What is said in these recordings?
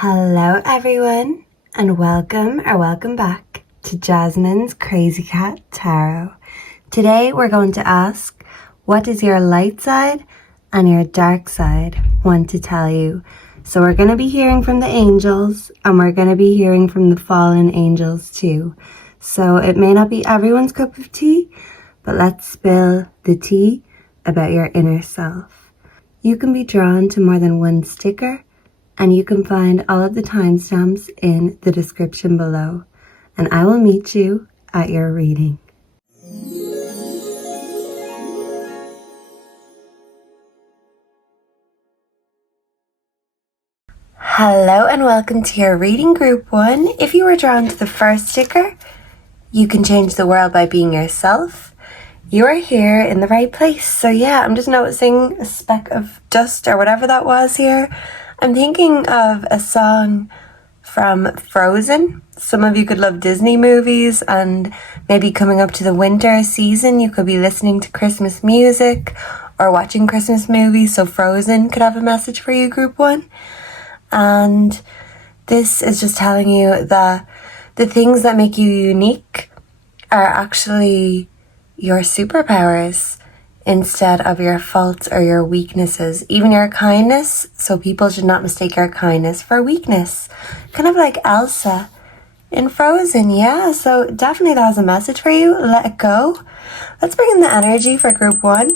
Hello everyone, and welcome back to Jasmine's Crazy Cat Tarot. Today we're going to ask, what does your light side and your dark side want to tell you? So we're going to be hearing from the angels, and we're going to be hearing from the fallen angels too. So it may not be everyone's cup of tea, but let's spill the tea about your inner self. You can be drawn to more than one sticker, and you can find all of the timestamps in the description below. And I will meet you at your reading. Hello and welcome to your reading group 1. If you were drawn to the first sticker, you can change the world by being yourself. You are here in the right place. So yeah, I'm just noticing a speck of dust or whatever that was here. I'm thinking of a song from Frozen. Some of you could love Disney movies, and maybe coming up to the winter season, you could be listening to Christmas music or watching Christmas movies. So Frozen could have a message for you, Group 1. And this is just telling you that the things that make you unique are actually your superpowers instead of your faults or your weaknesses, even your kindness. So people should not mistake your kindness for weakness. Kind of like Elsa in Frozen, yeah. So definitely that has a message for you. Let it go. Let's bring in the energy for Group 1.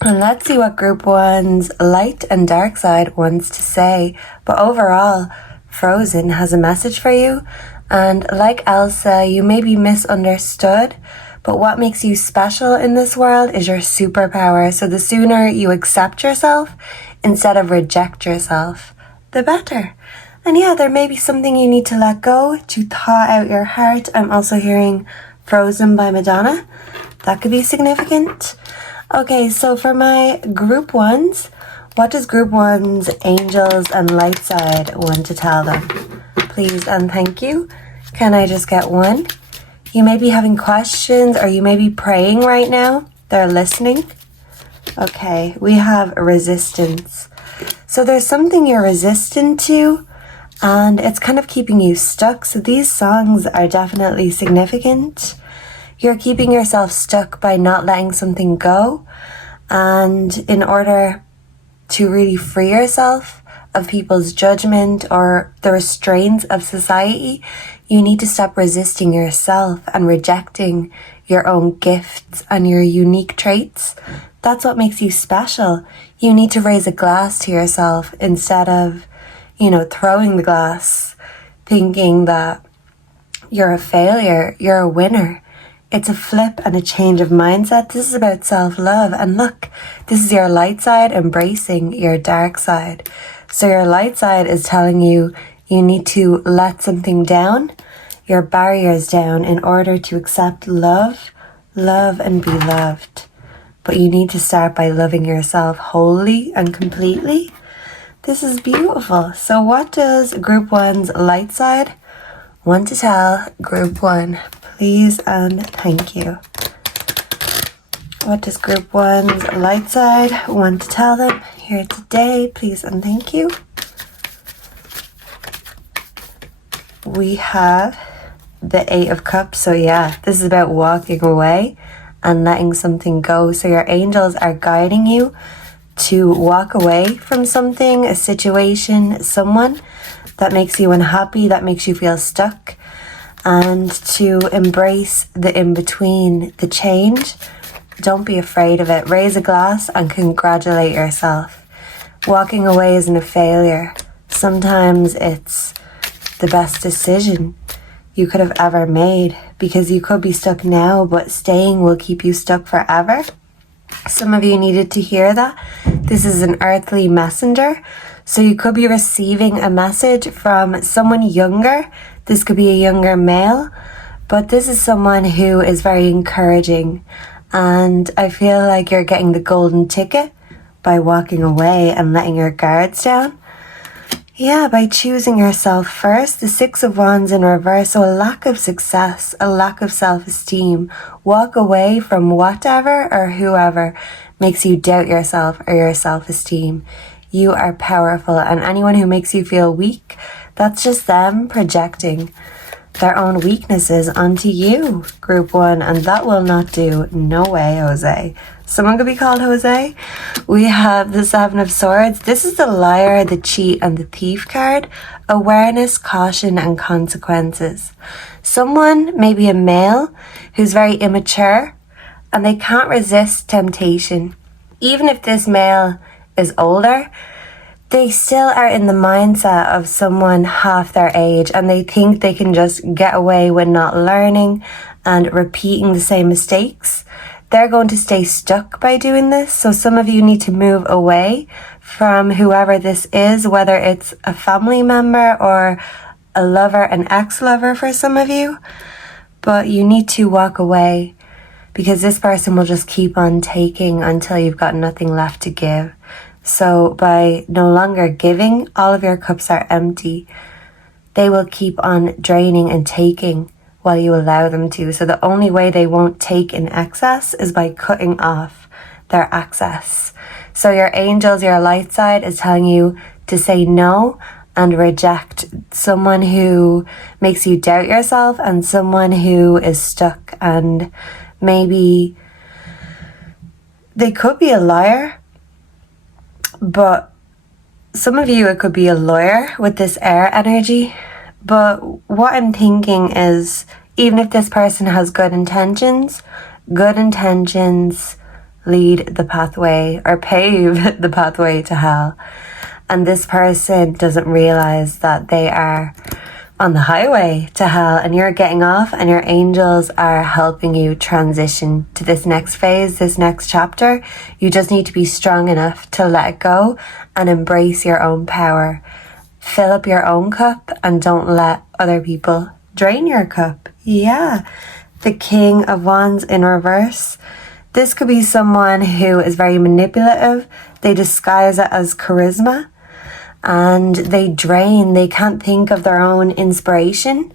And let's see what Group 1's light and dark side wants to say. But overall, Frozen has a message for you. And like Elsa, you may be misunderstood, but what makes you special in this world is your superpower. So the sooner you accept yourself instead of reject yourself, the better. And yeah, there may be something you need to let go to thaw out your heart. I'm also hearing Frozen by Madonna. That could be significant. Okay, so for my Group 1s, what does Group 1's angels and light side want to tell them? Please and thank you. Can I just get one? You may be having questions, or you may be praying right now. They're listening. Okay, we have resistance. So there's something you're resistant to, and it's kind of keeping you stuck. So these songs are definitely significant. You're keeping yourself stuck by not letting something go. And in order to really free yourself of people's judgment or the restraints of society, you need to stop resisting yourself and rejecting your own gifts and your unique traits. That's what makes you special. You need to raise a glass to yourself instead of, throwing the glass, thinking that you're a failure, you're a winner. It's a flip and a change of mindset. This is about self-love. And look, this is your light side embracing your dark side. So your light side is telling you you need to let something down, your barriers down, in order to accept love and be loved. But you need to start by loving yourself wholly and completely. This is beautiful. So what does Group 1's light side want to tell Group 1? Please and thank you. What does Group 1's light side want to tell them here today? Please and thank you. We have the 8 of Cups. So yeah, this is about walking away and letting something go. So your angels are guiding you to walk away from something, a situation, someone that makes you unhappy, that makes you feel stuck, and to embrace the in-between, the change. Don't be afraid of it. Raise a glass and congratulate yourself. Walking away isn't a failure. Sometimes it's the best decision you could have ever made, because you could be stuck now, but staying will keep you stuck forever. Some of you needed to hear that. This is an earthly messenger. So you could be receiving a message from someone younger. This could be a younger male, but this is someone who is very encouraging. And I feel like you're getting the golden ticket by walking away and letting your guards down. Yeah, by choosing yourself first. The 6 of Wands in reverse. So a lack of success, a lack of self-esteem. Walk away from whatever or whoever makes you doubt yourself or your self-esteem. You are powerful, and anyone who makes you feel weak, that's just them projecting their own weaknesses onto you, Group 1, and that will not do. No way, Jose. Someone could be called Jose. We have the Seven of Swords. This is the liar, the cheat, and the thief card. Awareness, caution, and consequences. Someone, maybe a male, who's very immature, and they can't resist temptation. Even if this male is older, they still are in the mindset of someone half their age, and they think they can just get away with not learning and repeating the same mistakes. They're going to stay stuck by doing this. So some of you need to move away from whoever this is, whether it's a family member or a lover, an ex-lover for some of you. But you need to walk away, because this person will just keep on taking until you've got nothing left to give. So by no longer giving, all of your cups are empty. They will keep on draining and taking while you allow them to. So the only way they won't take in excess is by cutting off their access. So your angels, your light side is telling you to say no and reject someone who makes you doubt yourself and someone who is stuck, and maybe they could be a liar, but some of you, it could be a lawyer with this air energy. But what I'm thinking is, even if this person has good intentions lead the pathway or pave the pathway to hell. And this person doesn't realize that they are on the highway to hell, and you're getting off, and your angels are helping you transition to this next phase, this next chapter. You just need to be strong enough to let go and embrace your own power. Fill up your own cup and don't let other people drain your cup. Yeah. The King of Wands in reverse. This could be someone who is very manipulative. They disguise it as charisma, and they drain. They can't think of their own inspiration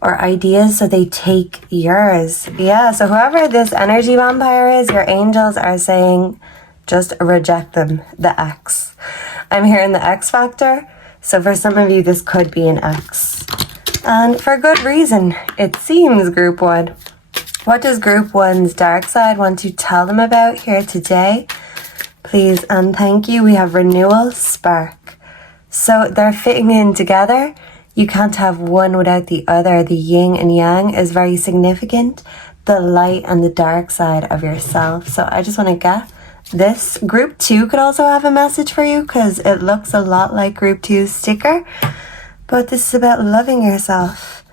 or ideas, so they take yours. Yeah, so whoever this energy vampire is, your angels are saying just reject them, the X. I'm hearing the X factor. So for some of you, this could be an X. And for good reason, it seems, Group 1. What does Group 1's dark side want to tell them about here today? Please and thank you. We have renewal, spark. So they're fitting in together. You can't have one without the other. The yin and yang is very significant. The light and the dark side of yourself. So I just want to get this. Group 2 could also have a message for you, because it looks a lot like Group 2's sticker. But this is about loving yourself.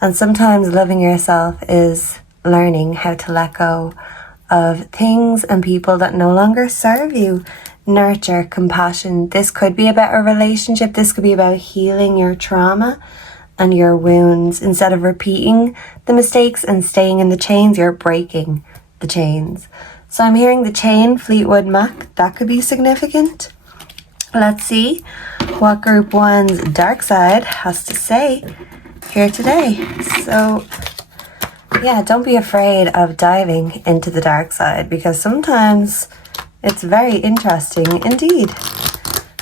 And sometimes loving yourself is learning how to let go of things and people that no longer serve you. Nurture, compassion. This could be about a relationship. This could be about healing your trauma and your wounds. Instead of repeating the mistakes and staying in the chains, you're breaking the chains. So I'm hearing the chain, Fleetwood Mac. That could be significant. Let's see what Group 1's dark side has to say here today. So yeah, don't be afraid of diving into the dark side, because sometimes it's very interesting indeed.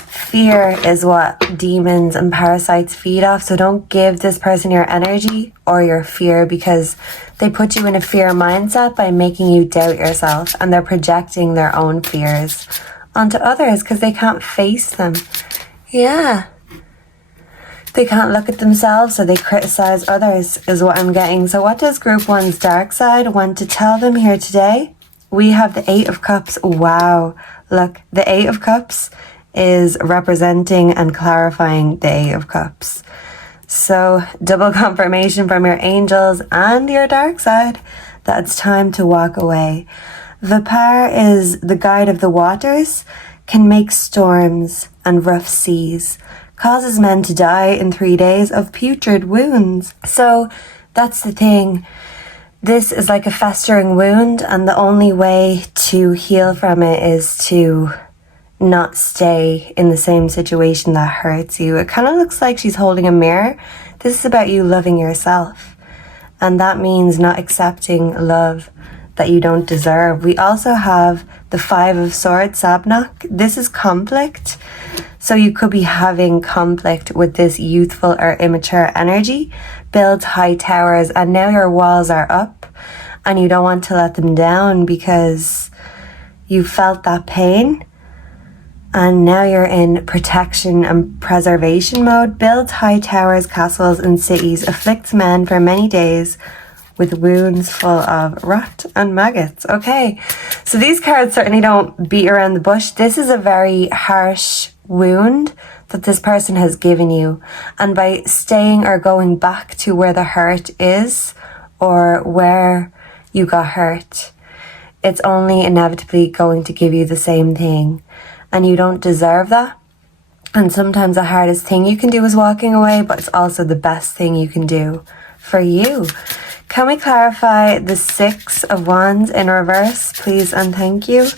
Fear is what demons and parasites feed off. So don't give this person your energy or your fear, because they put you in a fear mindset by making you doubt yourself, and they're projecting their own fears onto others because they can't face them. Yeah. They can't look at themselves, so they criticize others is what I'm getting. So what does Group 1's dark side want to tell them here today? We have the Eight of Cups. Wow. Look, the Eight of Cups is representing and clarifying the Eight of Cups. So double confirmation from your angels and your dark side that it's time to walk away. Vipar is the guide of the waters, can make storms and rough seas, causes men to die in 3 days of putrid wounds. So that's the thing. This is like a festering wound, and the only way to heal from it is to not stay in the same situation that hurts you. It kind of looks like she's holding a mirror. This is about you loving yourself, and that means not accepting love that you don't deserve. We also have the Five of Swords, Sabnok. This is conflict. So you could be having conflict with this youthful or immature energy. Build high towers, and now your walls are up and you don't want to let them down because you felt that pain. And now you're in protection and preservation mode. Builds high towers, castles and cities. Afflicts men for many days with wounds full of rot and maggots. Okay, so these cards certainly don't beat around the bush. This is a very harsh wound that this person has given you. And by staying or going back to where the hurt is or where you got hurt, it's only inevitably going to give you the same thing. And you don't deserve that. And sometimes the hardest thing you can do is walking away, but it's also the best thing you can do for you. Can we clarify the Six of Wands in reverse, please and thank you?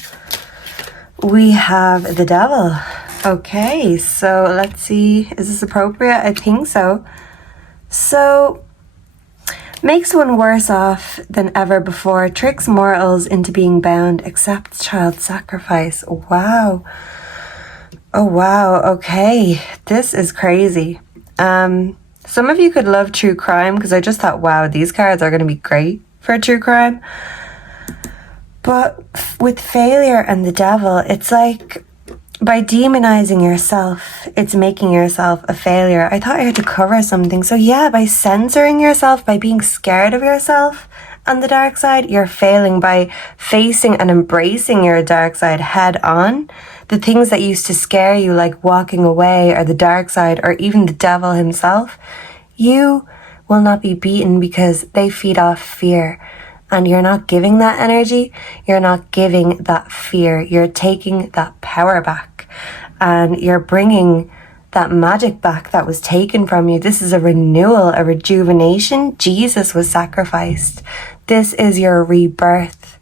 We have the Devil. Okay, so let's see. Is this appropriate? I think so. So, makes one worse off than ever before, tricks mortals into being bound, accepts child sacrifice. Wow. Oh, wow. Okay. This is crazy. Some of you could love true crime because I just thought, wow, these cards are going to be great for true crime. But with failure and the Devil, it's like by demonizing yourself, it's making yourself a failure. I thought I had to cover something. So yeah, by censoring yourself, by being scared of yourself and the dark side, you're failing. By facing and embracing your dark side head on, the things that used to scare you, like walking away or the dark side or even the devil himself, you will not be beaten because they feed off fear. And you're not giving that energy, you're not giving that fear, you're taking that power back and you're bringing that magic back that was taken from you. This is a renewal, a rejuvenation. Jesus was sacrificed. This is your rebirth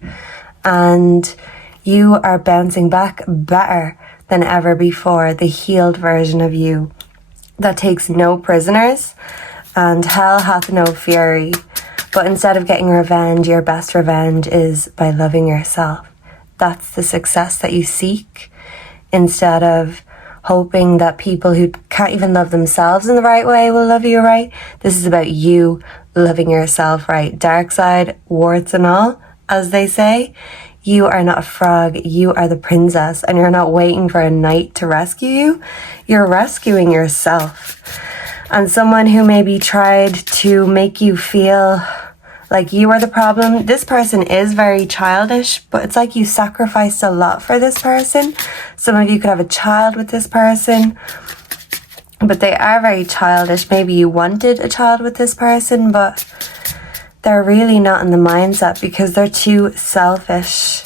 and you are bouncing back better than ever before, the healed version of you that takes no prisoners and hell hath no fury. But instead of getting revenge, your best revenge is by loving yourself. That's the success that you seek. Instead of hoping that people who can't even love themselves in the right way will love you right. This is about you loving yourself right. Dark side, warts and all, as they say. You are not a frog. You are the princess. And you're not waiting for a knight to rescue you. You're rescuing yourself. And someone who maybe tried to make you feel like you are the problem. This person is very childish, but it's like you sacrificed a lot for this person. Some of you could have a child with this person, but they are very childish. Maybe you wanted a child with this person, but they're really not in the mindset because they're too selfish.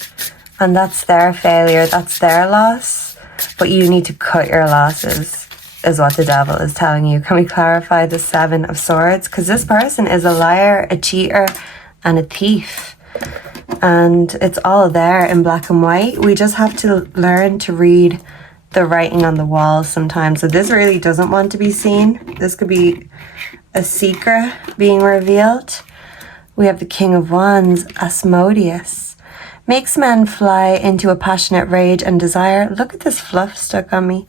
And that's their failure. That's their loss. But you need to cut your losses, is what the devil is telling you. Can we clarify the Seven of Swords? Because this person is a liar, a cheater, and a thief. And it's all there in black and white. We just have to learn to read the writing on the wall sometimes. So this really doesn't want to be seen. This could be a secret being revealed. We have the King of Wands, Asmodeus. Makes men fly into a passionate rage and desire. Look at this fluff stuck on me.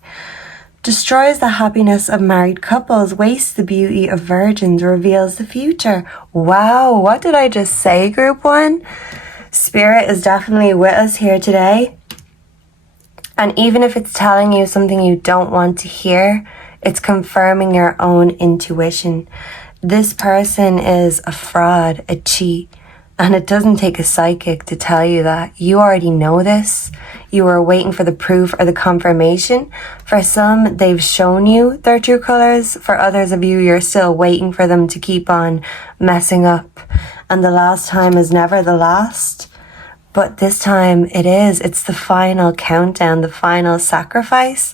Destroys the happiness of married couples, wastes the beauty of virgins, reveals the future. Wow, what did I just say, Group 1? Spirit is definitely with us here today. And even if it's telling you something you don't want to hear, it's confirming your own intuition. This person is a fraud, a cheat. And it doesn't take a psychic to tell you that. You already know this. You are waiting for the proof or the confirmation. For some, they've shown you their true colors. For others of you, you're still waiting for them to keep on messing up. And the last time is never the last. But this time it is. It's the final countdown, the final sacrifice,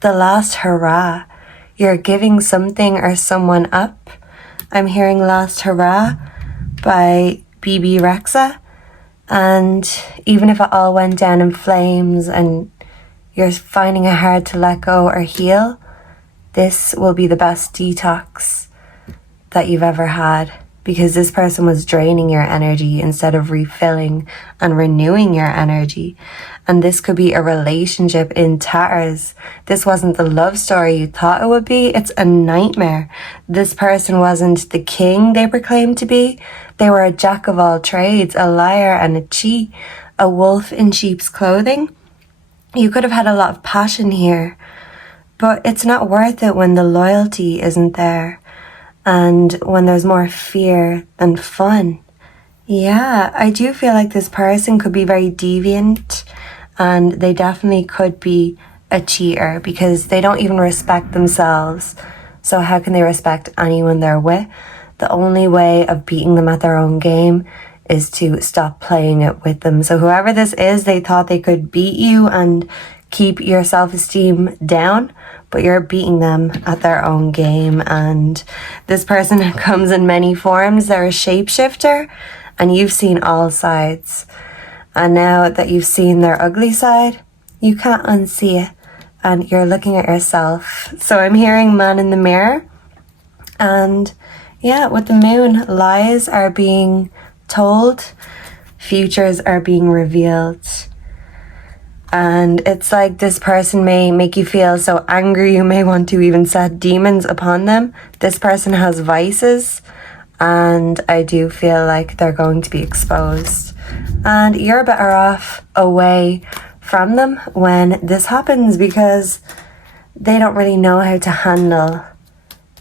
the last hurrah. You're giving something or someone up. I'm hearing Last Hurrah by BB Rexa, and even if it all went down in flames and you're finding it hard to let go or heal, this will be the best detox that you've ever had. because this person was draining your energy instead of refilling and renewing your energy. And this could be a relationship in tatters. This wasn't the love story you thought it would be. It's a nightmare. This person wasn't the king they proclaimed to be. They were a jack of all trades, a liar and a cheat, a wolf in sheep's clothing. You could have had a lot of passion here, but it's not worth it when the loyalty isn't there and when there's more fear than fun. Yeah, I do feel like this person could be very deviant, and they definitely could be a cheater because they don't even respect themselves. So how can they respect anyone they're with? The only way of beating them at their own game is to stop playing it with them. So whoever this is, they thought they could beat you and keep your self-esteem down, but you're beating them at their own game. And this person comes in many forms. They're a shapeshifter, and you've seen all sides. And now that you've seen their ugly side, you can't unsee it, and you're looking at yourself. So I'm hearing man in the mirror, and yeah, with the moon, lies are being told, futures are being revealed. And it's like this person may make you feel so angry you may want to even set demons upon them. This person has vices, and I do feel like they're going to be exposed. And you're better off away from them when this happens, because they don't really know how to handle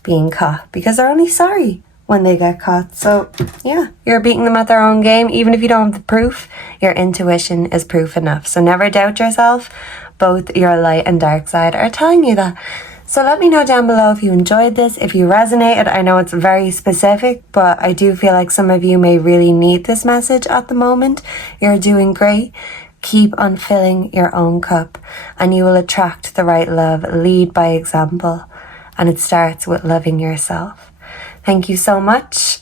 being caught, because they're only sorry when they get caught. So yeah, you're beating them at their own game. Even if you don't have the proof, your intuition is proof enough. So never doubt yourself. Both your light and dark side are telling you that. So let me know down below if you enjoyed this, if you resonated. I know it's very specific, but I do feel like some of you may really need this message at the moment. You're doing great. Keep on filling your own cup, and you will attract the right love. Lead by example, and it starts with loving yourself. Thank you so much,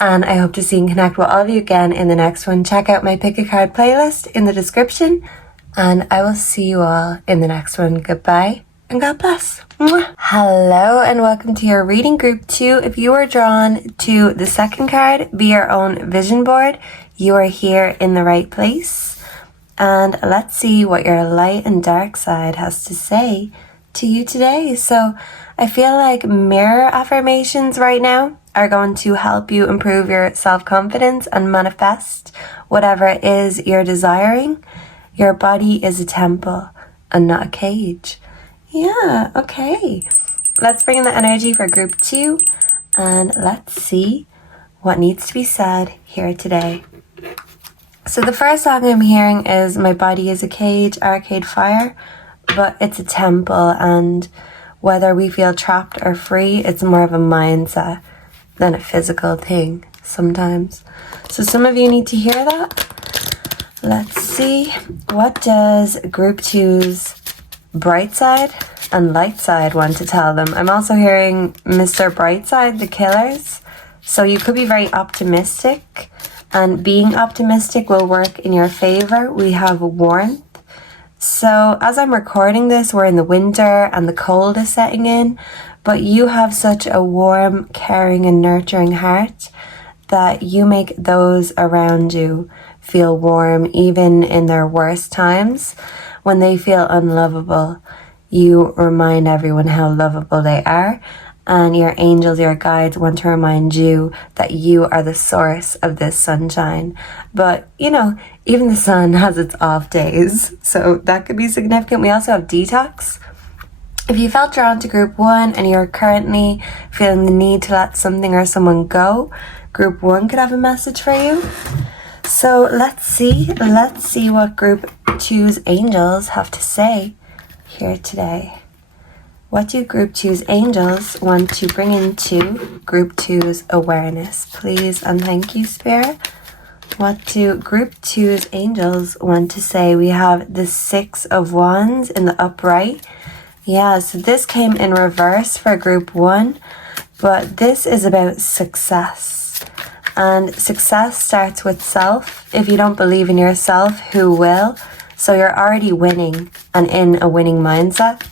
and I hope to see and connect with all of you again in the next one. Check out my Pick a Card playlist in the description, and I will see you all in the next one. Goodbye, and God bless. Mwah. Hello, and welcome to your reading group 2. If you are drawn to the second card, Be Your Own Vision Board, you are here in the right place. And let's see what your light and dark side has to say to you today. So I feel like mirror affirmations right now are going to help you improve your self-confidence and manifest whatever it is you're desiring. Your body is a temple and not a cage. Yeah, okay. Let's bring in the energy for group 2, and let's see what needs to be said here today. So the first song I'm hearing is My Body is a Cage, Arcade Fire, but it's a temple, and whether we feel trapped or free, it's more of a mindset than a physical thing sometimes. So some of you need to hear that. Let's see. What does group 2's bright side and light side want to tell them? I'm also hearing Mr. Brightside, the Killers. So you could be very optimistic, and being optimistic will work in your favor. We have warmth. So as I'm recording this, we're in the winter and the cold is setting in, but you have such a warm, caring and nurturing heart that you make those around you feel warm even in their worst times. When they feel unlovable, you remind everyone how lovable they are, and your angels, your guides, want to remind you that you are the source of this sunshine. But, you know, even the sun has its off days, so that could be significant. We also have detox. If you felt drawn to group 1 and you're currently feeling the need to let something or someone go, group 1 could have a message for you. So let's see what group 2's angels have to say here today. What do group 2's angels want to bring into group 2's awareness? Please and thank you, Spirit. What do group 2's angels want to say? We have the 6 of Wands in the upright. Yeah, so this came in reverse for group 1, but this is about success. And success starts with self. If you don't believe in yourself, who will? So you're already winning and in a winning mindset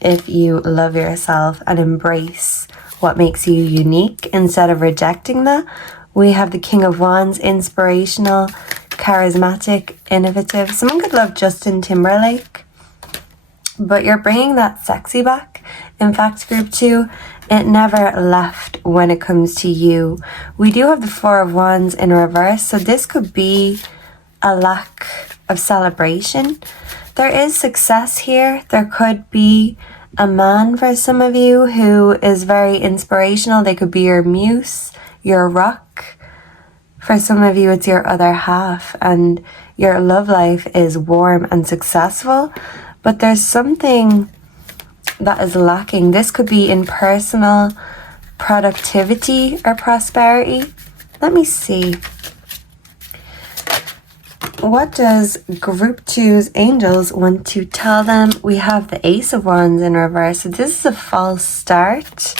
if you love yourself and embrace what makes you unique instead of rejecting that. We have the King of Wands, inspirational, charismatic, innovative. Someone could love Justin Timberlake, but you're bringing that sexy back. In fact, group 2, it never left when it comes to you. We do have the Four of Wands in reverse, so this could be a lack of celebration. There is success here. There could be a man for some of you who is very inspirational. They could be your muse, your rock. For some of you, it's your other half, and your love life is warm and successful, but there's something that is lacking. This could be in personal productivity or prosperity. Let me see. What does group 2's angels want to tell them? We have the Ace of Wands in reverse. So this is a false start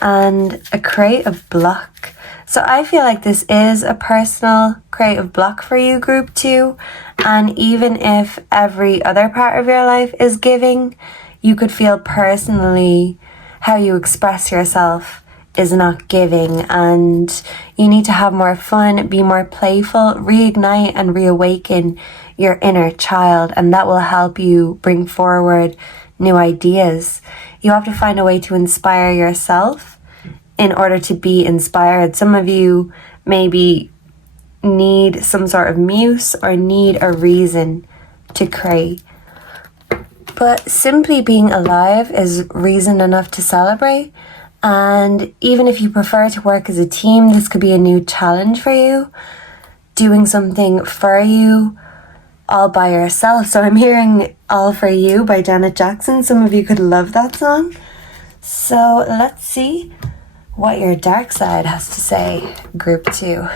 and a creative block. So I feel like this is a personal creative block for you, group 2. And even if every other part of your life is giving, you could feel personally how you express yourself is not giving, and you need to have more fun, be more playful, reignite and reawaken your inner child, and that will help you bring forward new ideas. You have to find a way to inspire yourself in order to be inspired. Some of you maybe need some sort of muse or need a reason to create. But simply being alive is reason enough to celebrate. And even if you prefer to work as a team, this could be a new challenge for you. Doing something for you all by yourself. So I'm hearing All For You by Janet Jackson. Some of you could love that song. So let's see what your dark side has to say, group 2.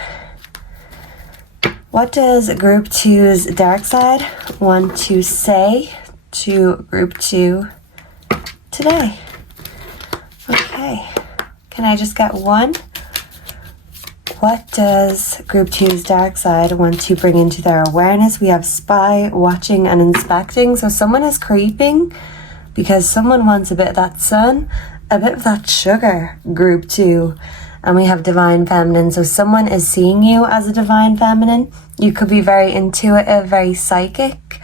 What does group 2's dark side want to say to group 2 today? Okay, can I just get one? What does group 2's dark side want to bring into their awareness? We have spy, watching and inspecting. So someone is creeping because someone wants a bit of that sun, a bit of that sugar, group 2. And we have divine feminine. So someone is seeing you as a divine feminine. You could be very intuitive, very psychic.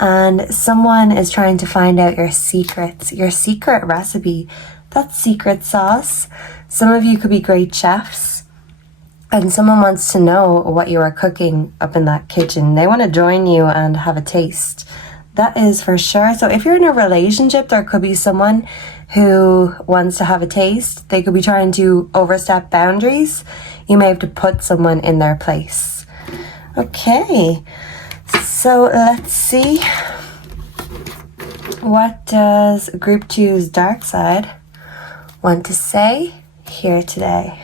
And someone is trying to find out your secrets, your secret recipe. That secret sauce. Some of you could be great chefs, and someone wants to know what you are cooking up in that kitchen. They want to join you and have a taste. That is for sure. So if you're in a relationship, there could be someone who wants to have a taste. They could be trying to overstep boundaries. You may have to put someone in their place. Okay, so let's see. What does group 2's dark side want to say here today?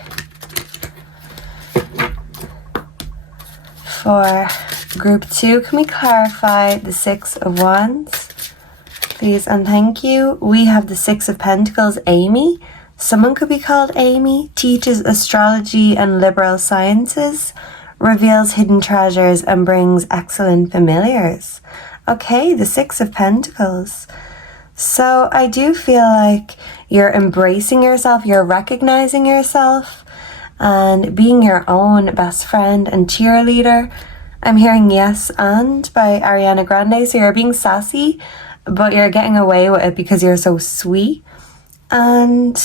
For group 2, can we clarify the 6 of Wands, please and thank you? We have the 6 of Pentacles, Amy. Someone could be called Amy, teaches astrology and liberal sciences, reveals hidden treasures and brings excellent familiars. Okay, the 6 of Pentacles. So I do feel like you're embracing yourself, you're recognizing yourself and being your own best friend and cheerleader. I'm hearing Yes And by Ariana Grande. So you're being sassy, but you're getting away with it because you're so sweet. And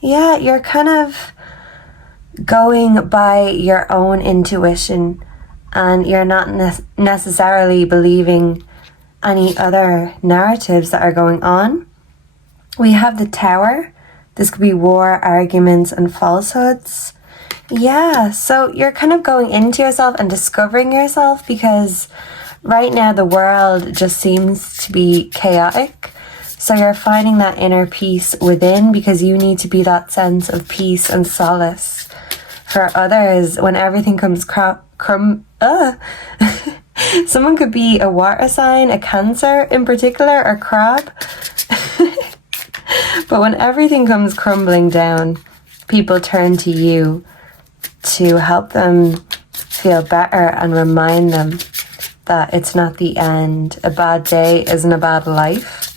yeah, you're kind of going by your own intuition and you're not necessarily believing any other narratives that are going on. We have the Tower. This could be war, arguments, and falsehoods. Yeah, so you're kind of going into yourself and discovering yourself because right now the world just seems to be chaotic. So you're finding that inner peace within because you need to be that sense of peace and solace. For others, when everything comes someone could be a water sign, a Cancer in particular, or crab. But when everything comes crumbling down, people turn to you to help them feel better and remind them that it's not the end. A bad day isn't a bad life.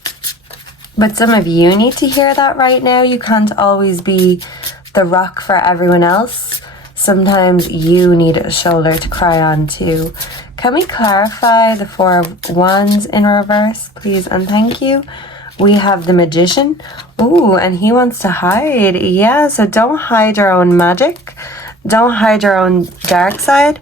But some of you need to hear that right now. You can't always be the rock for everyone else. Sometimes you need a shoulder to cry on too. Can we clarify the Four of Wands in reverse, please and thank you? We have the Magician. Ooh, and he wants to hide. Yeah, so don't hide your own magic. Don't hide your own dark side.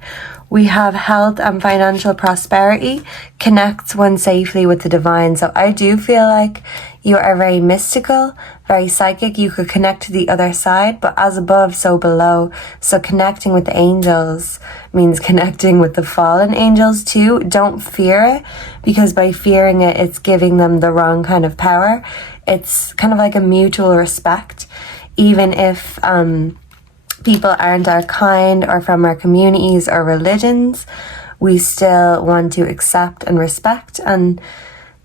We have health and financial prosperity connects one safely with the divine. So I do feel like you are very mystical, very psychic. You could connect to the other side, but as above, so below. So connecting with the angels means connecting with the fallen angels too. Don't fear it, because by fearing it, it's giving them the wrong kind of power. It's kind of like a mutual respect. Even if people aren't our kind or from our communities or religions, we still want to accept and respect, and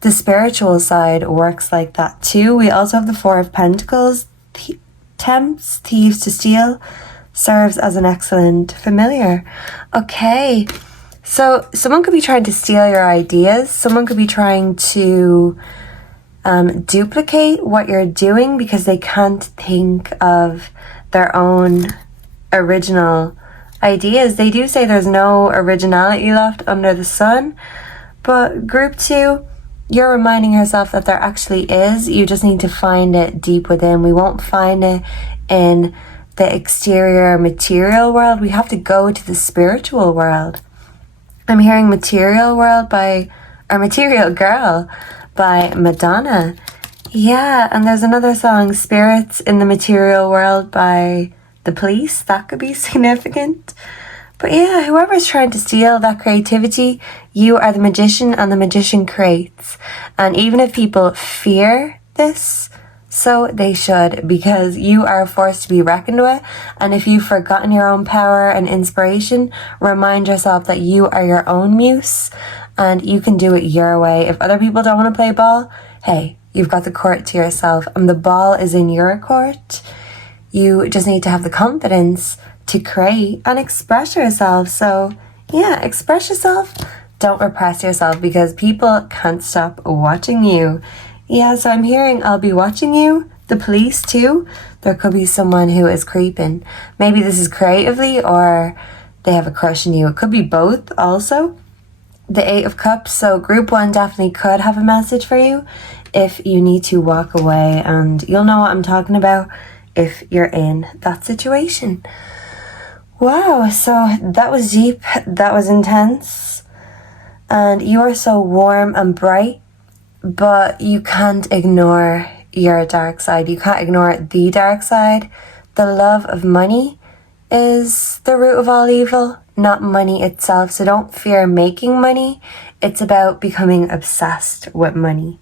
the spiritual side works like that too. We also have the Four of Pentacles. Tempts thieves to steal, serves as an excellent familiar. Okay, so someone could be trying to steal your ideas. Someone could be trying to duplicate what you're doing because they can't think of their own original ideas. They do say there's no originality left under the sun, but group 2, you're reminding yourself that there actually is. You just need to find it deep within. We won't find it in the exterior material world. We have to go to the spiritual world. I'm hearing Material World Material Girl by Madonna. Yeah, and there's another song, Spirits in the Material World by The Police. That could be significant. But yeah, whoever's trying to steal that creativity, you are the magician and the magician creates. And even if people fear this, so they should, because you are a force to be reckoned with. And if you've forgotten your own power and inspiration, remind yourself that you are your own muse and you can do it your way. If other people don't want to play ball, hey, you've got the court to yourself and the ball is in your court. You just need to have the confidence to create and express yourself. So yeah, express yourself. Don't repress yourself, because people can't stop watching you. Yeah, so I'm hearing I'll be watching you. The police too. There could be someone who is creeping. Maybe this is creatively or they have a crush on you. It could be both also. The Eight of Cups. So group 1 definitely could have a message for you if you need to walk away, and you'll know what I'm talking about if you're in that situation. Wow, so that was deep, that was intense, and you are so warm and bright, but you can't ignore your dark side. You can't ignore the dark side. The love of money is the root of all evil, not money itself. So don't fear making money. It's about becoming obsessed with money.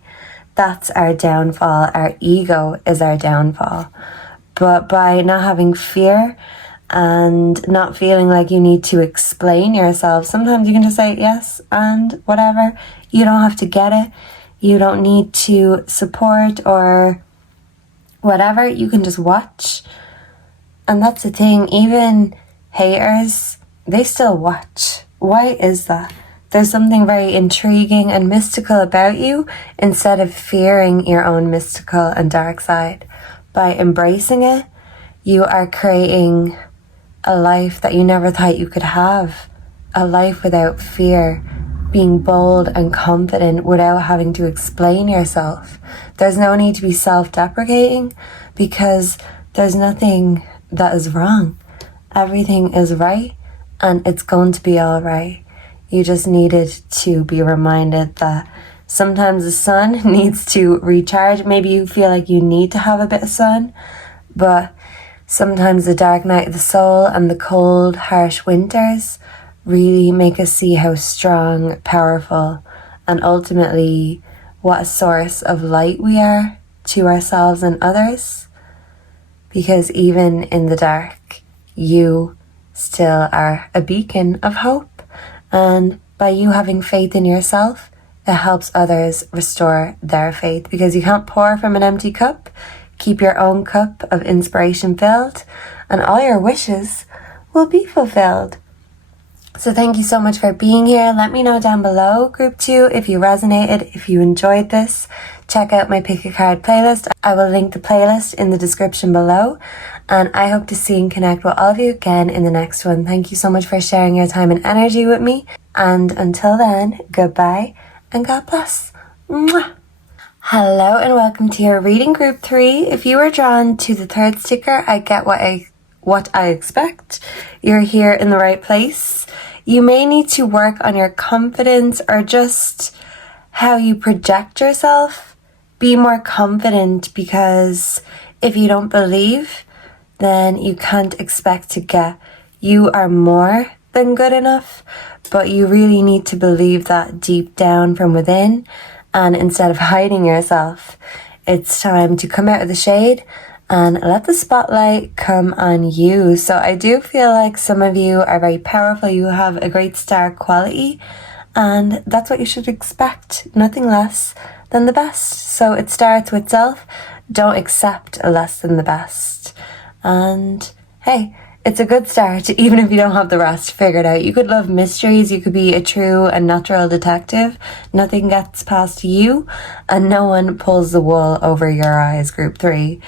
That's our downfall. Our ego is our downfall. But by not having fear and not feeling like you need to explain yourself, sometimes you can just say yes and whatever. You don't have to get it. You don't need to support or whatever. You can just watch. And that's the thing. Even haters, they still watch. Why is that? There's something very intriguing and mystical about you instead of fearing your own mystical and dark side. By embracing it, you are creating a life that you never thought you could have. A life without fear, being bold and confident without having to explain yourself. There's no need to be self-deprecating, because there's nothing that is wrong. Everything is right, and it's going to be all right. You just needed to be reminded that sometimes the sun needs to recharge. Maybe you feel like you need to have a bit of sun, but sometimes the dark night of the soul and the cold, harsh winters really make us see how strong, powerful, and ultimately what a source of light we are to ourselves and others. Because even in the dark, you still are a beacon of hope. And by you having faith in yourself, it helps others restore their faith, because you can't pour from an empty cup. Keep your own cup of inspiration filled, and all your wishes will be fulfilled. So thank you so much for being here. Let me know down below, group 2, if you resonated, if you enjoyed this. Check out my Pick a Card playlist. I will link the playlist in the description below. And I hope to see and connect with all of you again in the next one. Thank you so much for sharing your time and energy with me. And until then, goodbye and God bless. Mwah. Hello and welcome to your reading group 3. If you were drawn to the third sticker, I get what I expect. You're here in the right place. You may need to work on your confidence or just how you project yourself. Be more confident, because if you don't believe, then you can't expect to get. You are more than good enough, but you really need to believe that deep down from within. And instead of hiding yourself, it's time to come out of the shade and let the spotlight come on you. So I do feel like some of you are very powerful. You have a great star quality, and that's what you should expect. Nothing less than the best. So it starts with self. Don't accept less than the best. And hey, it's a good start, even if you don't have the rest figured out. You could love mysteries. You could be a true and natural detective. Nothing gets past you, and no one pulls the wool over your eyes, group 3.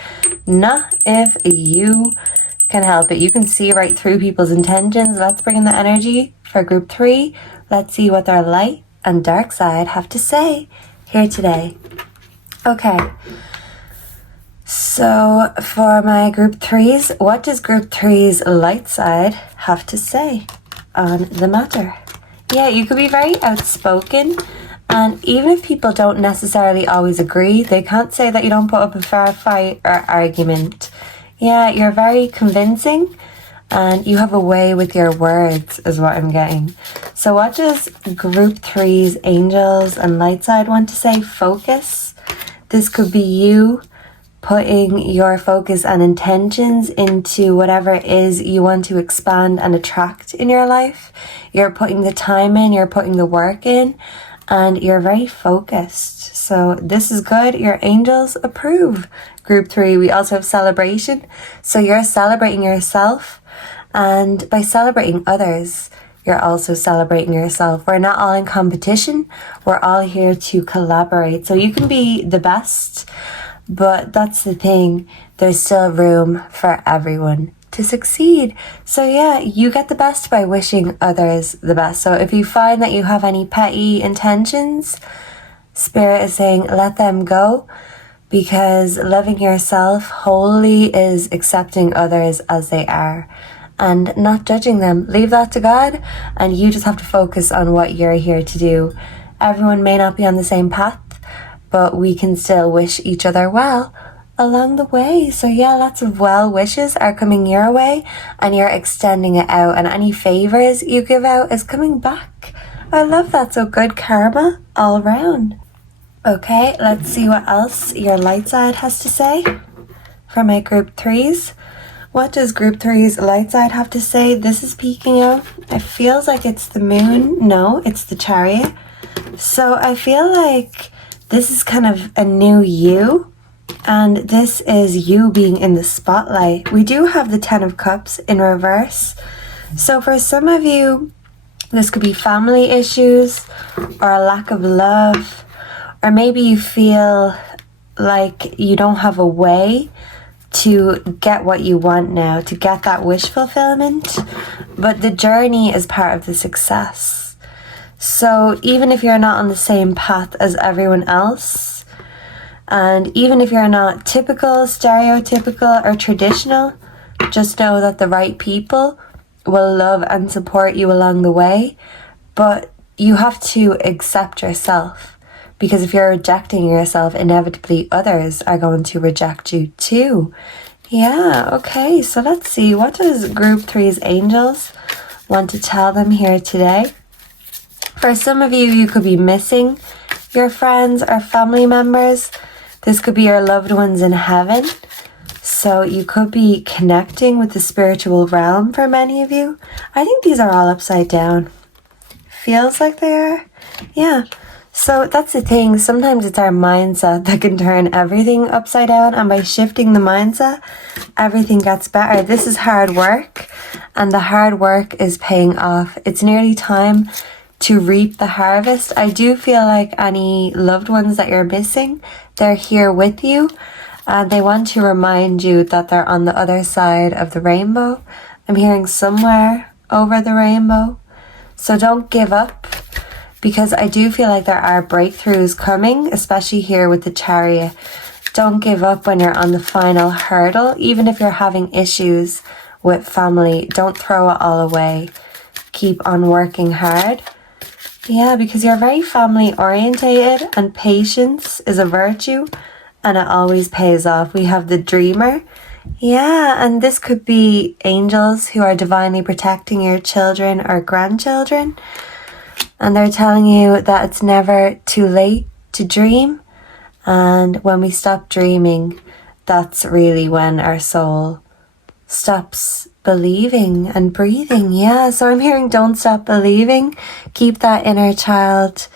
Not if you can help it. You can see right through people's intentions. Let's bring in the energy for group 3. Let's see what their light and dark side have to say here today. Okay. So for my group 3s, what does group 3's light side have to say on the matter? Yeah, you could be very outspoken, and even if people don't necessarily always agree, they can't say that you don't put up a fair fight or argument. Yeah, you're very convincing, and you have a way with your words is what I'm getting. So what does group 3's angels and light side want to say? Focus. This could be you putting your focus and intentions into whatever it is you want to expand and attract in your life. You're putting the time in, you're putting the work in, and you're very focused. So this is good. Your angels approve. Group 3, we also have celebration. So you're celebrating yourself, and by celebrating others, you're also celebrating yourself. We're not all in competition. We're all here to collaborate. So you can be the best, but that's the thing, there's still room for everyone to succeed. So yeah, you get the best by wishing others the best. So if you find that you have any petty intentions, Spirit is saying let them go, because loving yourself wholly is accepting others as they are and not judging them. Leave that to God, and you just have to focus on what you're here to do. Everyone may not be on the same path, but we can still wish each other well along the way. So yeah, lots of well wishes are coming your way, and you're extending it out, and any favors you give out is coming back. I love that. So good karma all around. Okay, let's see what else your light side has to say for my group 3s. What does group 3's light side have to say? This is peeking out. It feels like it's the moon. No, it's the Chariot. So I feel like this is kind of a new you, and this is you being in the spotlight. We do have the 10 of Cups in reverse. So for some of you, this could be family issues or a lack of love, or maybe you feel like you don't have a way to get what you want now, to get that wish fulfillment, but the journey is part of the success. So even if you're not on the same path as everyone else, and even if you're not typical, stereotypical, or traditional, just know that the right people will love and support you along the way. But you have to accept yourself, because if you're rejecting yourself, inevitably others are going to reject you too. Yeah, okay, so let's see. What does group 3's angels want to tell them here today? For some of you, you could be missing your friends or family members. This could be your loved ones in heaven. So you could be connecting with the spiritual realm for many of you. I think these are all upside down. Feels like they are. Yeah. So that's the thing. Sometimes it's our mindset that can turn everything upside down. And by shifting the mindset, everything gets better. This is hard work. And the hard work is paying off. It's nearly time to reap the harvest. I do feel like any loved ones that you're missing, they're here with you. And they want to remind you that they're on the other side of the rainbow. I'm hearing somewhere over the rainbow. So don't give up. Because I do feel like there are breakthroughs coming, especially here with the Chariot. Don't give up when you're on the final hurdle. Even if you're having issues with family, don't throw it all away. Keep on working hard. Yeah, because you're very family orientated and patience is a virtue and it always pays off. We have the dreamer. Yeah, and this could be angels who are divinely protecting your children or grandchildren. And they're telling you that it's never too late to dream. And when we stop dreaming, that's really when our soul stops believing and breathing. Yeah, so I'm hearing don't stop believing. Keep that inner child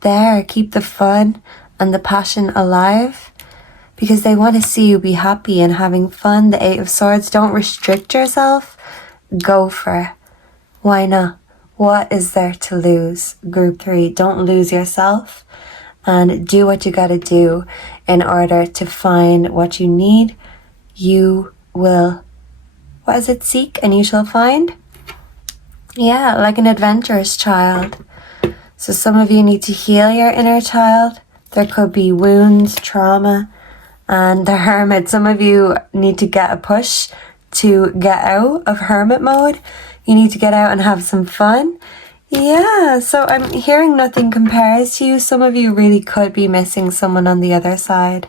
there. Keep the fun and the passion alive. Because they want to see you be happy and having fun. The Eight of Swords, don't restrict yourself. Go for it. Why not? What is there to lose? Group 3, don't lose yourself and do what you gotta do in order to find what you need. You will, seek and you shall find? Yeah, like an adventurous child. So some of you need to heal your inner child. There could be wounds, trauma, and the hermit. Some of you need to get a push to get out of hermit mode. You need to get out and have some fun. Yeah, so I'm hearing nothing compares to you. Some of you really could be missing someone on the other side.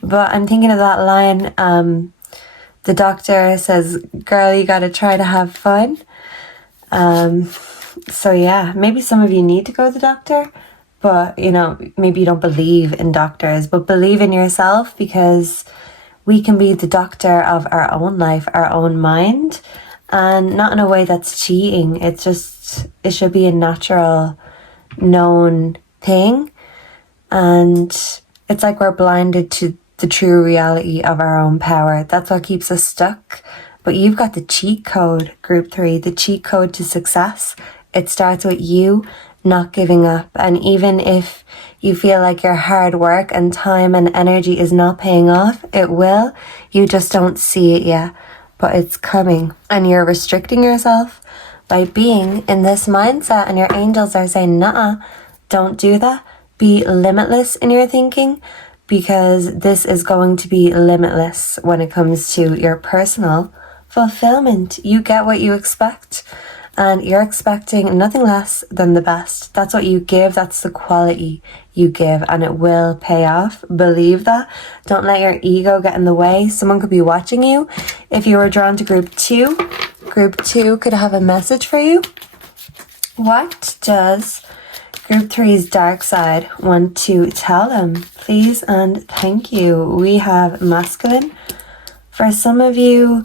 But I'm thinking of that line, the doctor says, girl, you gotta try to have fun. So yeah, maybe some of you need to go to the doctor. But, maybe you don't believe in doctors. But believe in yourself because we can be the doctor of our own life, our own mind. And not in a way that's cheating. It should be a natural, known thing. And it's like we're blinded to the true reality of our own power. That's what keeps us stuck. But you've got the cheat code, Group 3, the cheat code to success. It starts with you not giving up. And even if you feel like your hard work and time and energy is not paying off, it will. You just don't see it yet. But it's coming, and you're restricting yourself by being in this mindset, and your angels are saying, nuh-uh, don't do that. Be limitless in your thinking, because this is going to be limitless when it comes to your personal fulfillment. You get what you expect, and you're expecting nothing less than the best. That's what you give. That's the quality you give, and it will pay off. Believe that. Don't let your ego get in the way. Someone could be watching you. If you were drawn to Group 2 could have a message for you. What does Group 3's dark side want to tell them? Please and thank you. We have masculine. For some of you,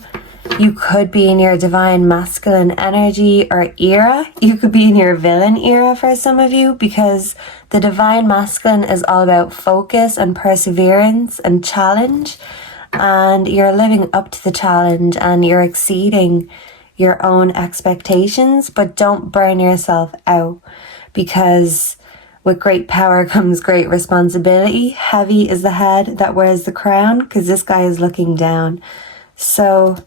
you could be in your divine masculine energy or era. You could be in your villain era for some of you, because the divine masculine is all about focus and perseverance and challenge. And you're living up to the challenge and you're exceeding your own expectations. But don't burn yourself out, because with great power comes great responsibility. Heavy is the head that wears the crown, because this guy is looking down. So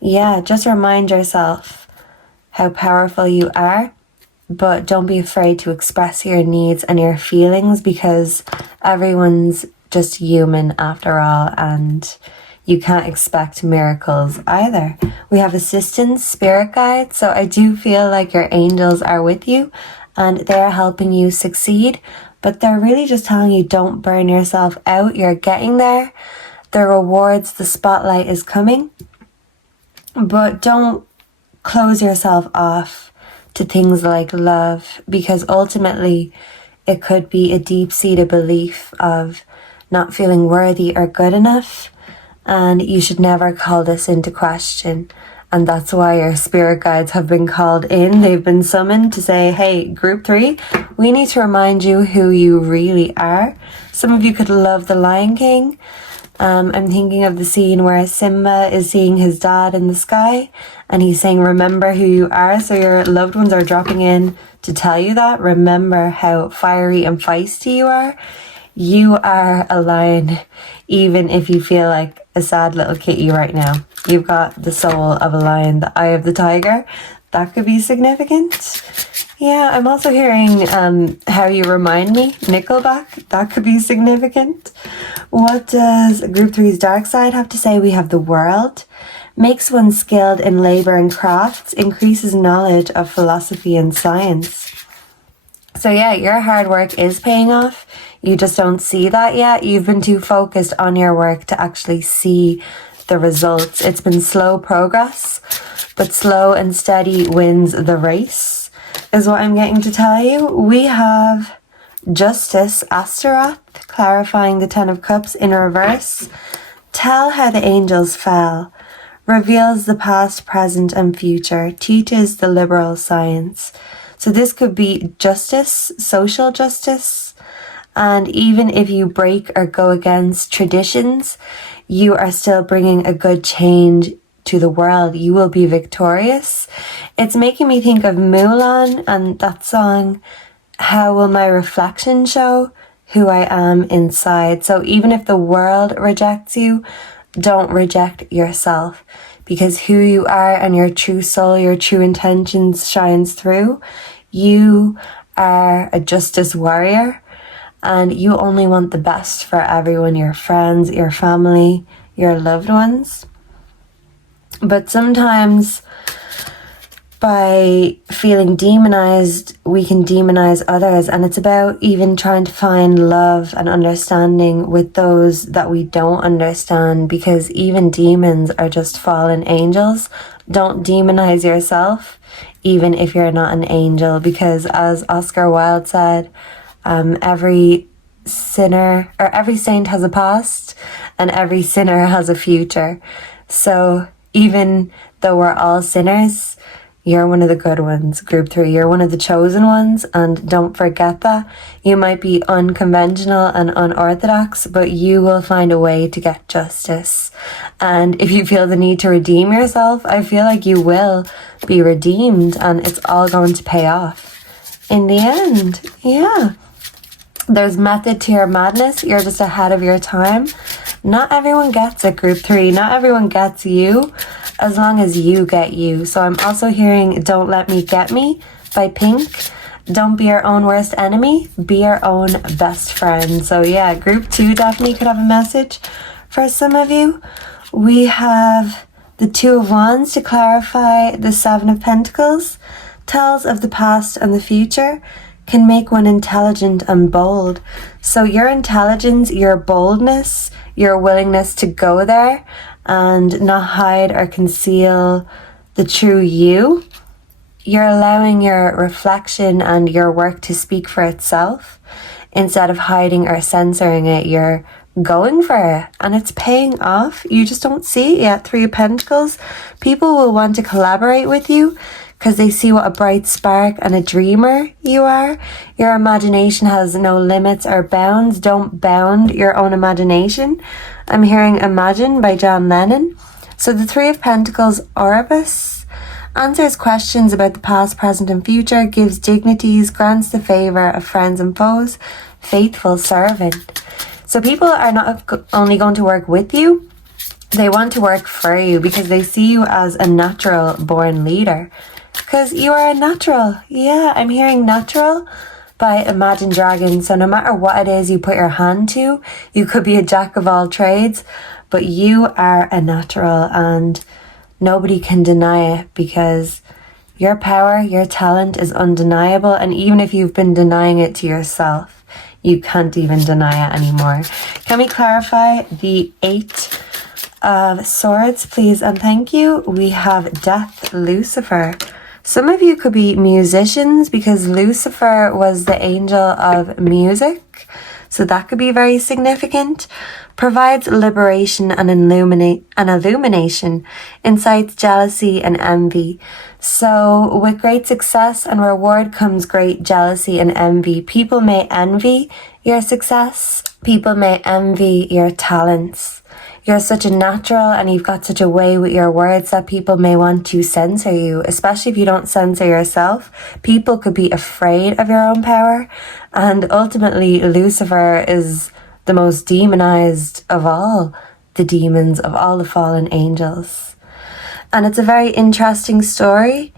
yeah, just remind yourself how powerful you are, but don't be afraid to express your needs and your feelings, because everyone's just human after all, and you can't expect miracles either. We have assistants, spirit guides, so I do feel like your angels are with you and they're helping you succeed, but they're really just telling you don't burn yourself out. You're getting there. The rewards, the spotlight is coming. But don't close yourself off to things like love, because ultimately it could be a deep-seated belief of not feeling worthy or good enough, and you should never call this into question. And that's why your spirit guides have been called in. They've been summoned to say, hey, group 3, we need to remind you who you really are. Some of you could love The Lion King. I'm thinking of the scene where Simba is seeing his dad in the sky and he's saying, remember who you are. So your loved ones are dropping in to tell you that. Remember how fiery and feisty you are. You are a lion, even if you feel like a sad little kitty right now. You've got the soul of a lion, the eye of the tiger. That could be significant. Yeah, I'm also hearing How You Remind Me, Nickelback. That could be significant. What does Group 3's dark side have to say? We have the world. Makes one skilled in labour and crafts. Increases knowledge of philosophy and science. So yeah, your hard work is paying off. You just don't see that yet. You've been too focused on your work to actually see the results. It's been slow progress, but slow and steady wins the race, is what I'm getting to tell you. We have Justice, Astaroth, clarifying the Ten of Cups in reverse. Tell how the angels fell. Reveals the past, present, and future. Teaches the liberal science. So this could be justice, social justice. And even if you break or go against traditions, you are still bringing a good change to the world. You will be victorious. It's making me think of Mulan and that song, How Will My Reflection Show Who I Am Inside? So even if the world rejects you, don't reject yourself, because who you are and your true soul, your true intentions shines through. You are a justice warrior and you only want the best for everyone, your friends, your family, your loved ones. But sometimes by feeling demonized, we can demonize others, and it's about even trying to find love and understanding with those that we don't understand, because even demons are just fallen angels. Don't demonize yourself, even if you're not an angel, because as Oscar Wilde said, every sinner or every saint has a past and every sinner has a future. So even though we're all sinners, you're one of the good ones, Group 3. You're one of the chosen ones, and don't forget that. You might be unconventional and unorthodox, but you will find a way to get justice. And if you feel the need to redeem yourself, I feel like you will be redeemed, and it's all going to pay off in the end. Yeah. There's method to your madness. You're just ahead of your time. Not everyone gets it, Group 3. Not everyone gets you, as long as you get you. So I'm also hearing Don't Let Me Get Me by Pink. Don't be your own worst enemy. Be your own best friend. So yeah, Group 2 definitely could have a message for some of you. We have the Two of Wands to clarify the Seven of Pentacles. Tells of the past and the future. Can make one intelligent and bold. So your intelligence, your boldness, your willingness to go there and not hide or conceal the true you, you're allowing your reflection and your work to speak for itself. Instead of hiding or censoring it, you're going for it, and it's paying off. You just don't see it yet. Three of Pentacles. People will want to collaborate with you because they see what a bright spark and a dreamer you are. Your imagination has no limits or bounds. Don't bound your own imagination. I'm hearing Imagine by John Lennon. So the Three of Pentacles, Orbis, answers questions about the past, present and future, gives dignities, grants the favour of friends and foes, faithful servant. So people are not only going to work with you, they want to work for you because they see you as a natural born leader. Because you are a natural. Yeah, I'm hearing Natural by Imagine Dragons. So no matter what it is you put your hand to, you could be a jack of all trades, but you are a natural and nobody can deny it because your power, your talent is undeniable. And even if you've been denying it to yourself, you can't even deny it anymore. Can we clarify the Eight of Swords, please and thank you? We have Death, Lucifer. Some of you could be musicians because Lucifer was the angel of music. so that could be very significant. Provides liberation and illumination, incites jealousy and envy. So with great success and reward comes great jealousy and envy. People may envy your success. People may envy your talents. You're such a natural and you've got such a way with your words that people may want to censor you, especially if you don't censor yourself. People could be afraid of your own power, and ultimately Lucifer is the most demonized of all the demons, of all the fallen angels. And it's a very interesting story.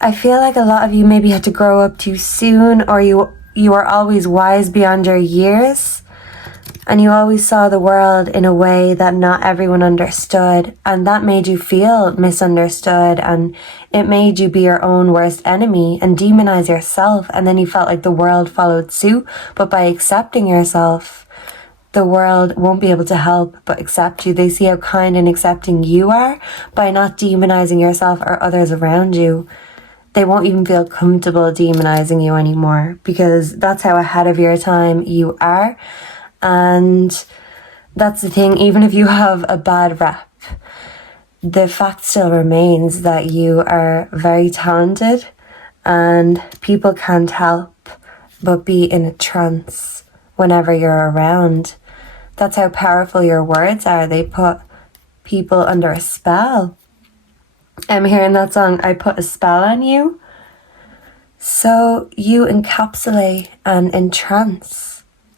I feel like a lot of you maybe had to grow up too soon, or you were always wise beyond your years. And you always saw the world in a way that not everyone understood, and that made you feel misunderstood, and it made you be your own worst enemy and demonize yourself, and then you felt like the world followed suit. But by accepting yourself, the world won't be able to help but accept you. They see how kind and accepting you are by not demonizing yourself or others around you. They won't even feel comfortable demonizing you anymore, because that's how ahead of your time you are. And that's the thing, even if you have a bad rep, the fact still remains that you are very talented, and people can't help but be in a trance whenever you're around. That's how powerful your words are. They put people under a spell. I'm hearing that song, I Put a Spell on You. So you encapsulate and entrance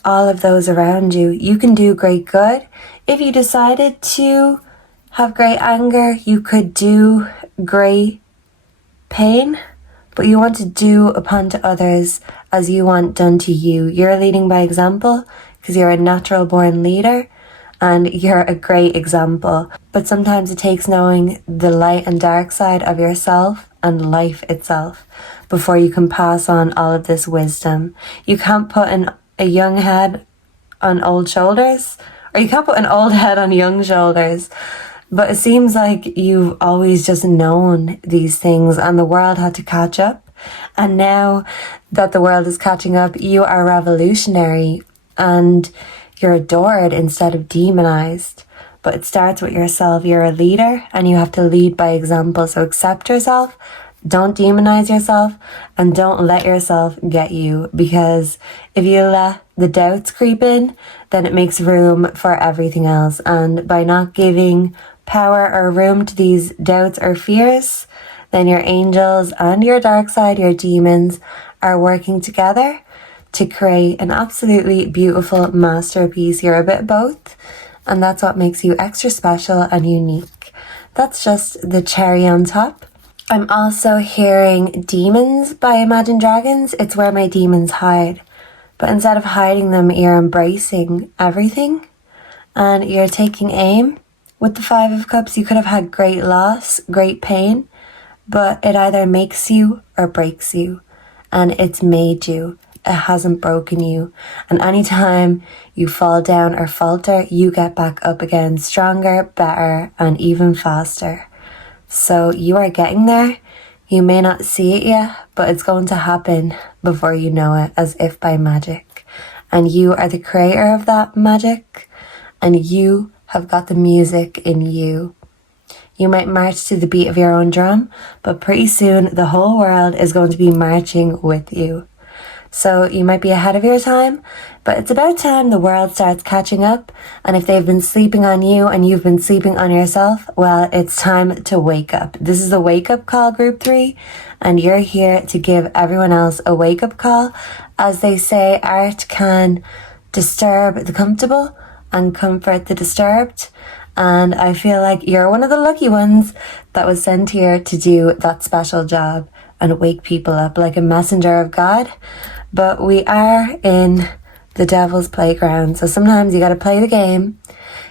all of those around you. You can do great good. If you decided to have great anger, you could do great pain, but you want to do upon to others as you want done to you. You're leading by example because you're a natural born leader and you're a great example. But sometimes it takes knowing the light and dark side of yourself and life itself before you can pass on all of this wisdom. You can't put a young head on old shoulders, or you can't put an old head on young shoulders. But it seems like you've always just known these things and the world had to catch up. And now that the world is catching up, you are revolutionary and you're adored instead of demonized. But it starts with yourself. You're a leader and you have to lead by example. So accept yourself. Don't demonize yourself, and don't let yourself get you, because if you let the doubts creep in, then it makes room for everything else. And by not giving power or room to these doubts or fears, then your angels and your dark side, your demons, are working together to create an absolutely beautiful masterpiece. You're a bit of both, and that's what makes you extra special and unique. That's just the cherry on top. I'm also hearing demons by Imagine Dragons. It's where my demons hide. But instead of hiding them, you're embracing everything and you're taking aim. With the Five of Cups, you could have had great loss, great pain, but it either makes you or breaks you. And it's made you. It hasn't broken you. And anytime you fall down or falter, you get back up again, stronger, better, and even faster. So you are getting there. You may not see it yet, but it's going to happen before you know it, as if by magic. And you are the creator of that magic, and you have got the music in you. You might march to the beat of your own drum, but pretty soon the whole world is going to be marching with you. So you might be ahead of your time, but it's about time the world starts catching up. And if they've been sleeping on you and you've been sleeping on yourself, well, it's time to wake up. This is a wake-up call, Group 3, and you're here to give everyone else a wake-up call. As they say, art can disturb the comfortable and comfort the disturbed. And I feel like you're one of the lucky ones that was sent here to do that special job and wake people up like a messenger of God. But we are in the devil's playground, so sometimes you got to play the game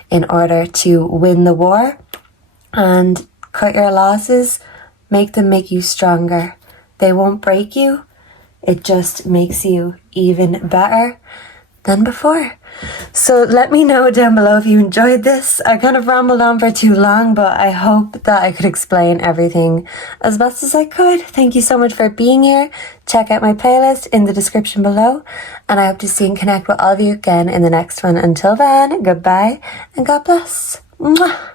in order to win the war, and cut your losses, make them make you stronger. They won't break you, it just makes you even better. than before. So let me know down below if you enjoyed this. I kind of rambled on for too long, but I hope that I could explain everything as best as I could. Thank you so much for being here. Check out my playlist in the description below, and I hope to see and connect with all of you again in the next one. Until then, goodbye and God bless. Mwah.